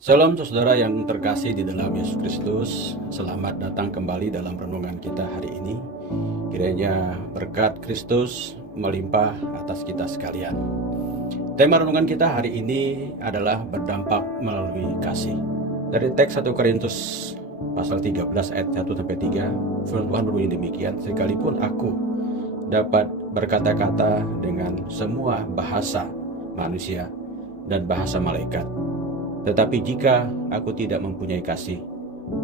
Salam saudara yang terkasih di dalam Yesus Kristus. Selamat datang kembali dalam renungan kita hari ini. Kiranya berkat Kristus melimpah atas kita sekalian. Tema renungan kita hari ini adalah berdampak melalui kasih. Dari teks 1 Korintus pasal 13 ayat 1-3, firman Tuhan berbunyi demikian, sekalipun aku dapat berkata-kata dengan semua bahasa manusia dan bahasa malaikat, tetapi jika aku tidak mempunyai kasih,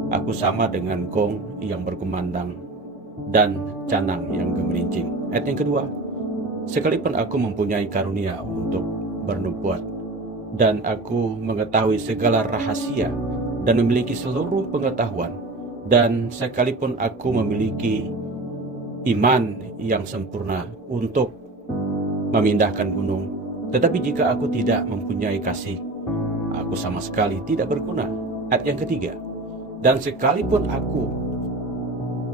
aku sama dengan gong yang berkumandang dan canang yang gemerincing. Ayat yang kedua, sekalipun aku mempunyai karunia untuk bernubuat, dan aku mengetahui segala rahasia dan memiliki seluruh pengetahuan, dan sekalipun aku memiliki iman yang sempurna untuk memindahkan gunung, tetapi jika aku tidak mempunyai kasih, aku sama sekali tidak berguna. Ayat yang ketiga, dan sekalipun aku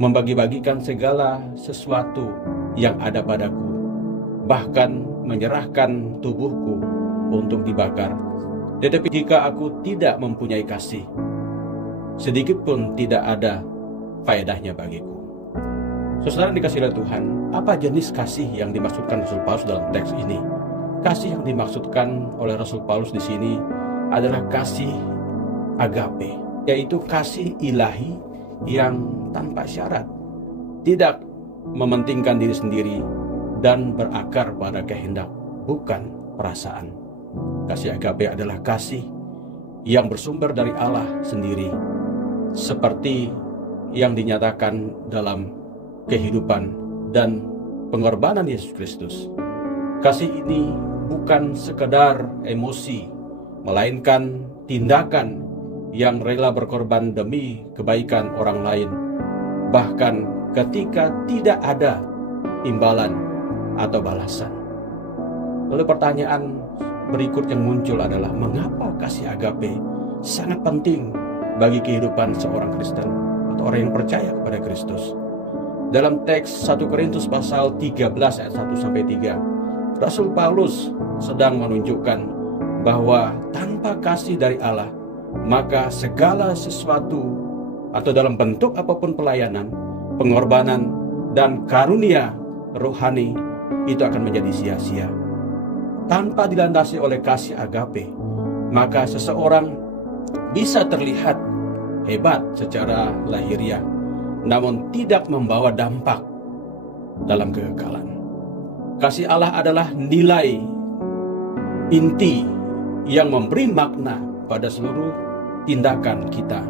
membagi-bagikan segala sesuatu yang ada padaku, bahkan menyerahkan tubuhku untuk dibakar, tetapi jika aku tidak mempunyai kasih, sedikit pun tidak ada faedahnya bagiku. Saudara dikasihi oleh Tuhan, apa jenis kasih yang dimaksudkan Rasul Paulus dalam teks ini? Kasih yang dimaksudkan oleh Rasul Paulus di sini adalah kasih agape, yaitu kasih ilahi yang tanpa syarat, tidak mementingkan diri sendiri dan berakar pada kehendak, bukan perasaan. Kasih agape adalah kasih yang bersumber dari Allah sendiri, seperti yang dinyatakan dalam kehidupan dan pengorbanan Yesus Kristus. Kasih ini bukan sekedar emosi, melainkan tindakan yang rela berkorban demi kebaikan orang lain, bahkan ketika tidak ada imbalan atau balasan. Lalu pertanyaan berikut yang muncul adalah, mengapa kasih agape sangat penting bagi kehidupan seorang Kristen atau orang yang percaya kepada Kristus? Dalam teks 1 Korintus pasal 13 ayat 1-3, Rasul Paulus sedang menunjukkan bahwa tanpa kasih dari Allah, maka segala sesuatu atau dalam bentuk apapun pelayanan, pengorbanan, dan karunia rohani itu akan menjadi sia-sia. Tanpa dilandasi oleh kasih agape, maka seseorang bisa terlihat hebat secara lahiriah, namun tidak membawa dampak dalam kekekalan. Kasih Allah adalah nilai inti yang memberi makna pada seluruh tindakan kita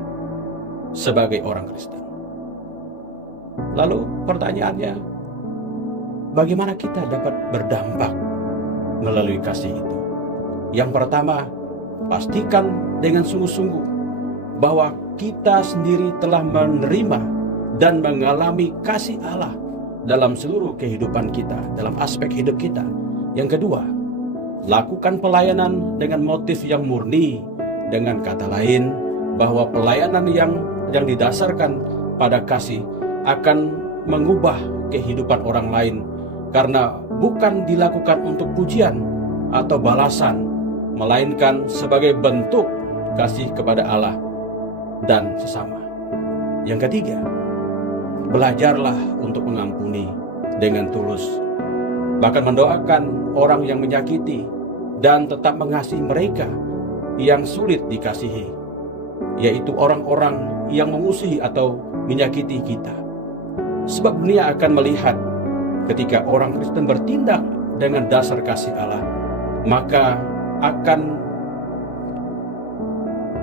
sebagai orang Kristen. Lalu pertanyaannya, bagaimana kita dapat berdampak melalui kasih itu? Yang pertama, pastikan dengan sungguh-sungguh bahwa kita sendiri telah menerima dan mengalami kasih Allah dalam seluruh kehidupan kita, dalam aspek hidup kita. Yang kedua, lakukan pelayanan dengan motif yang murni. Dengan kata lain, bahwa pelayanan yang didasarkan pada kasih akan mengubah kehidupan orang lain, karena bukan dilakukan untuk pujian atau balasan, melainkan sebagai bentuk kasih kepada Allah dan sesama. Yang ketiga, belajarlah untuk mengampuni dengan tulus, bahkan mendoakan orang yang menyakiti dan tetap mengasihi mereka yang sulit dikasihi, yaitu orang-orang yang memusuhi atau menyakiti kita. Sebab dunia akan melihat ketika orang Kristen bertindak dengan dasar kasih Allah, maka akan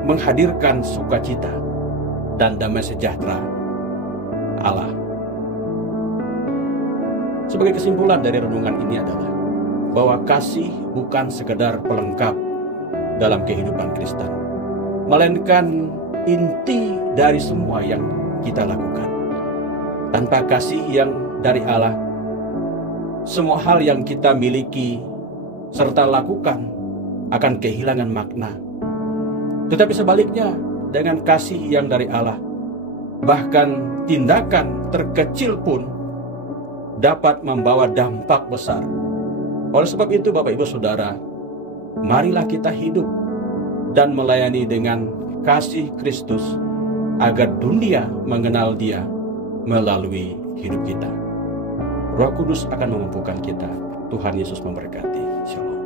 menghadirkan sukacita dan damai sejahtera Allah. Sebagai kesimpulan dari renungan ini adalah bahwa kasih bukan sekedar pelengkap dalam kehidupan Kristen, melainkan inti dari semua yang kita lakukan. Tanpa kasih yang dari Allah, semua hal yang kita miliki serta lakukan akan kehilangan makna. Tetapi sebaliknya, dengan kasih yang dari Allah, bahkan tindakan terkecil pun dapat membawa dampak besar. Oleh sebab itu, Bapak Ibu Saudara, marilah kita hidup dan melayani dengan kasih Kristus agar dunia mengenal Dia melalui hidup kita. Roh Kudus akan memampukan kita. Tuhan Yesus memberkati. Shalom.